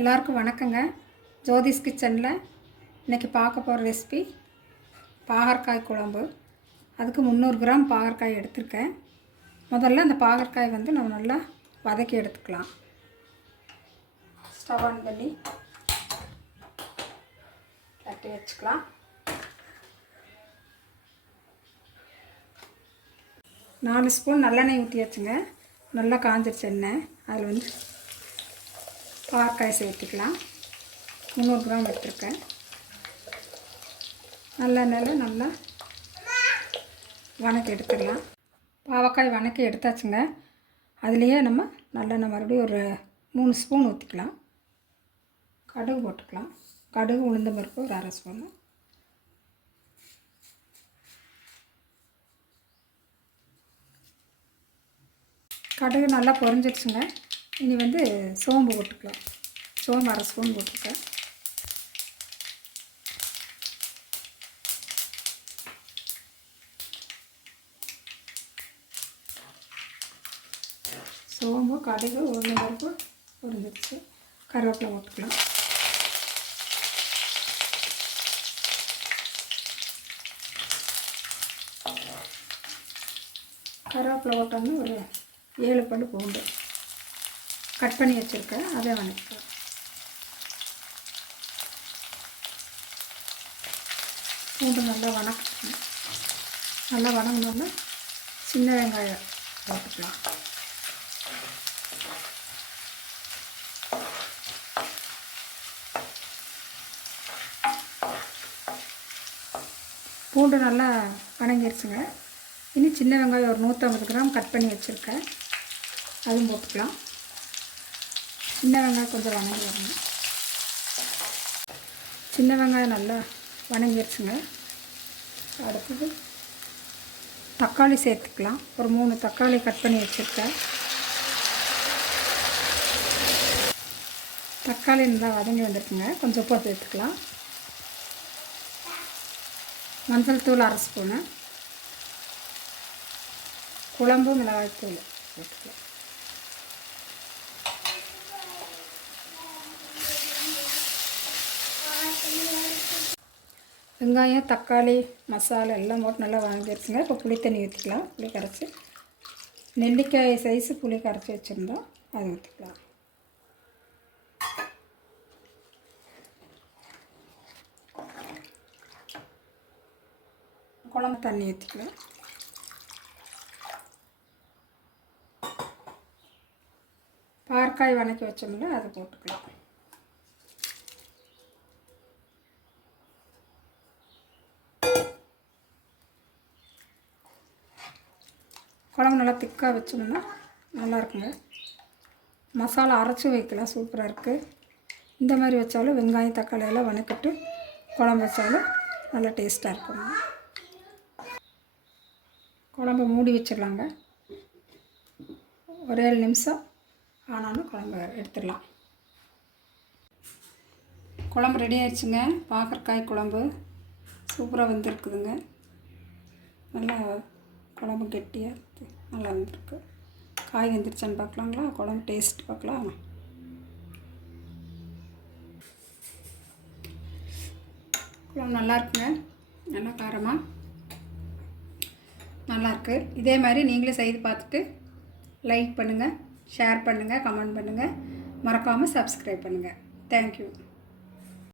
எல்லாருக்கும் வணக்கங்க. ஜோதிஸ் கிச்சனில் இன்றைக்கி பார்க்க போகிற ரெசிபி பாகற்காய் குழம்பு. அதுக்கு முந்நூறு கிராம் பாகற்காய் எடுத்திருக்கேன். முதல்ல அந்த பாகற்காய் வந்து நம்ம நல்லா வதக்கி எடுத்துக்கலாம். ஸ்டவ் ஆன் பண்ணி தட்டி வச்சுக்கலாம். நாலு ஸ்பூன் நல்லெண்ணெய் ஊற்றியாச்சுங்க நல்லா காஞ்சிருச்சு எண்ணெய். அதில் வந்து பாவக்காய் சேர்த்துக்கலாம். முந்நூறு கிராம் எடுத்துருக்கேன். நல்லெண்ணெயில் நல்லா வணக்கி எடுத்துடலாம். பாவக்காய் வணக்கி எடுத்தாச்சுங்க. அதுலேயே நம்ம நல்லெண்ணெய் மறுபடியும் ஒரு மூணு ஸ்பூன் ஊற்றிக்கலாம் கடுகு போட்டுக்கலாம். கடுகு உளுந்த பருப்பு ஒரு அரை ஸ்பூனு. கடுகு நல்லா பொரிஞ்சிடுச்சுங்க. இனி வந்து சோம்பு போட்டுக்கலாம். சோம்பு அரை ஸ்பூன் போட்டிருக்கேன் சோம்பு கடுகு உருளை பருப்பு உருந்துருச்சு கருவேப்பிலை போட்டுக்கலாம். கருவேப்பிலை போட்டோம்னா ஒரு ஏழு பண்டு பூண்டு கட் பண்ணி வச்சுருக்கேன். அதை வணக்கம் பூண்டு நல்லா வணக்கணும் நல்லா வணங்கினோன்னா சின்ன வெங்காயம் போட்டுக்கலாம். பூண்டு நல்லா வணங்கிருச்சுங்க. இனி சின்ன வெங்காயம் ஒரு நூற்றம்பது கிராம் கட் பண்ணி வச்சுருக்கேன். அதுவும் போட்டுக்கலாம். சின்ன வெங்காயம் கொஞ்சம் வணங்கி வரணும் சின்ன வெங்காயம் நல்லா வணங்கிடுச்சுங்க அடுத்தது தக்காளி சேர்த்துக்கலாம். ஒரு மூணு தக்காளி கட் பண்ணி வச்சுருக்கேன். தக்காளி நல்லா வதங்கி வந்திருக்குங்க. கொஞ்சம் உப்பு சேர்த்துக்கலாம் மஞ்சள் தூள் அரை ஸ்பூனு. குழம்பு மிளகாய்த்தூள் போட்டுக்கலாம். வெங்காயம் தக்காளி மசாலா எல்லாம் போட்டு நல்லா வாங்கிடுச்சுங்க இப்போ புளி தண்ணி ஊற்றிக்கலாம் புளி கரைச்சி. நெல்லிக்காய் சைஸு புளி கரைச்சி வச்சுருந்தோம். அதை ஊற்றிக்கலாம் குழம்பு தண்ணி ஊற்றிக்கலாம் பார்க்காய் வணக்கி வச்சோம்ல அதை போட்டுக்கலாம். குழம்பு நல்லா திக்காக வச்சோம்னா நல்லாயிருக்குங்க. மசாலா அரைச்சி வைக்கலாம் சூப்பராக இருக்குது இந்த மாதிரி வச்சாலும் வெங்காயம் தக்காளி எல்லாம் வணக்கிட்டு குழம்பு வச்சாலும் நல்லா டேஸ்ட்டாக இருக்குங்க குழம்பு மூடி வச்சிடலாங்க. ஒரு ஏழு நிமிஷம் ஆனாலும் குழம்பு எடுத்துடலாம். குழம்பு ரெடி ஆயிடுச்சுங்க. பாகற்காய் குழம்பு சூப்பராக வந்திருக்குதுங்க. நல்லா குழம்பு கெட்டியாக இருக்குது நல்லா வந்துருக்கு. காய் வெந்துருச்சான்னு பார்க்கலாங்களா குழம்பு டேஸ்ட் பார்க்கலாம் குழம்பு நல்லா இருக்குங்க. நல்லா காரமாக நல்லாயிருக்கு இதே மாதிரி நீங்களும் செய்து பார்த்துட்டு லைக் பண்ணுங்கள் ஷேர் பண்ணுங்கள் கமெண்ட் பண்ணுங்கள் மறக்காமல் சப்ஸ்கிரைப் பண்ணுங்கள் தேங்க்யூ